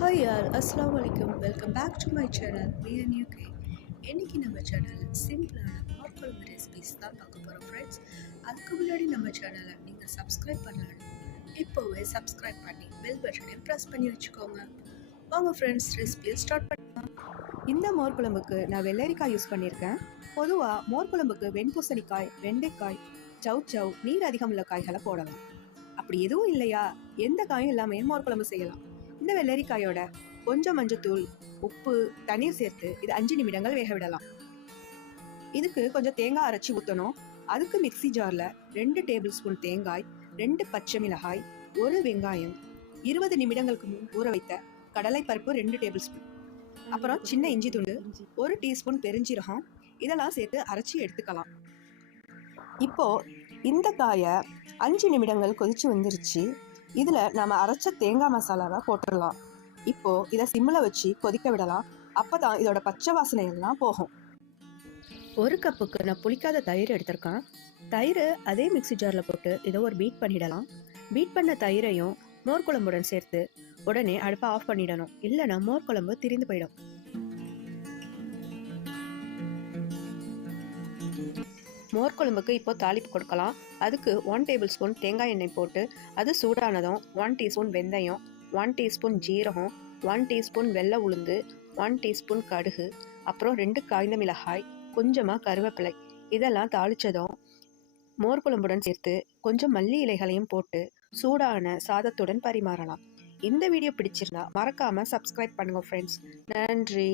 Hi யார் அஸ்ஸலாமு அலைக்கும். Welcome back to my channel VN UK. இன்றைக்கி நம்ம சேனலில் சிம்பிளான நார்மல் ரெசிபிஸ் தான் பார்க்க போகிறோம் ஃப்ரெண்ட்ஸ். அதுக்கு முன்னாடி நம்ம சேனலை நீங்கள் சப்ஸ்கிரைப் பண்ணலாம். இப்போவே சப்ஸ்கிரைப் பண்ணி பெல் பட்டனையும் ப்ரெஸ் பண்ணி வச்சுக்கோங்க. வாங்க ஃப்ரெண்ட்ஸ், ரெசிபியை ஸ்டார்ட் பண்ணலாம். இந்த மோர் குழம்புக்கு நான் வெள்ளரிக்காய் யூஸ் பண்ணியிருக்கேன். பொதுவாக மோர் குழம்புக்கு வெண்பூசணிக்காய், வெண்டைக்காய், சவ் நீர் அதிகம் உள்ள காய்களை போடலாம். அப்படி எதுவும் இல்லையா, எந்த காயும் இல்லாமல் மோர் குழம்பு செய்யலாம். இந்த வெள்ளரிக்காயோட கொஞ்சம் மஞ்சத்தூள், உப்பு, தண்ணீர் சேர்த்து இது 5 நிமிடங்கள் வேக விடலாம். இதுக்கு கொஞ்சம் தேங்காய் அரைச்சி ஊற்றணும். அதுக்கு மிக்சி ஜாரில் 2 டேபிள் ஸ்பூன் தேங்காய், 2 பச்சை மிளகாய், 1 வெங்காயம், 20 நிமிடங்களுக்கு முன் ஊற வைத்த கடலை பருப்பு 2 டேபிள் ஸ்பூன், அப்புறம் சின்ன இஞ்சி துண்டு, 1 டீஸ்பூன் பெருஞ்சீரகம், இதெல்லாம் சேர்த்து அரைச்சி எடுத்துக்கலாம். இப்போ இந்த காயை 5 நிமிடங்கள் கொதிச்சு வந்துருச்சு. இதில் நம்ம அரைச்ச தேங்காய் மசாலாவை போட்டுடலாம். இப்போது இதை சிம்மில் வச்சு கொதிக்க விடலாம். அப்போ தான் இதோட பச்சை வாசனை எல்லாம் போகும். 1 கப்புக்கு நான் புளிக்காத தயிர் எடுத்திருக்கேன். தயிர் அதே மிக்சி ஜாரில் போட்டு இதை ஒரு பீட் பண்ணிடலாம். பீட் பண்ண தயிரையும் மோர் குழம்புடன் சேர்த்து உடனே அடுப்பை ஆஃப் பண்ணிடணும். இல்லைன்னா மோர் குழம்பு திரிந்து போயிடும். மோர் குழம்புக்கு இப்போ தாளிப்பு கொடுக்கலாம். அதுக்கு 1 டேபிள் ஸ்பூன் தேங்காய் எண்ணெய் போட்டு அது சூடானதும் 1 டீஸ்பூன் வெந்தயம், 1 டீஸ்பூன் ஜீரகம், 1 டீஸ்பூன் வெள்ளை உளுந்து, 1 டீஸ்பூன் கடுகு, அப்புறம் 2 காய்ந்த மிளகாய், கொஞ்சமாக கருவேப்பிலை, இதெல்லாம் தாளித்ததும் மோர் குழம்புடன் சேர்த்து கொஞ்சம் மல்லி இலைகளையும் போட்டு சூடான சாதத்துடன் பரிமாறலாம். இந்த வீடியோ பிடிச்சிருந்தா மறக்காமல் சப்ஸ்கிரைப் பண்ணுங்கள் ஃப்ரெண்ட்ஸ். நன்றி.